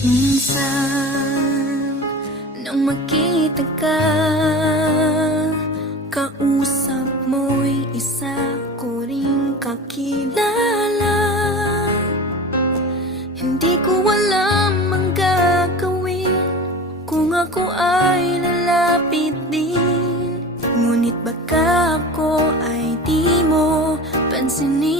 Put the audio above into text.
Minsan, nang makita ka, kausap mo'y isa ko ring kakilala. Hindi ko alam ang gagawin kung ako ay lalapit din. Ngunit baka ako ay di mo pansinin.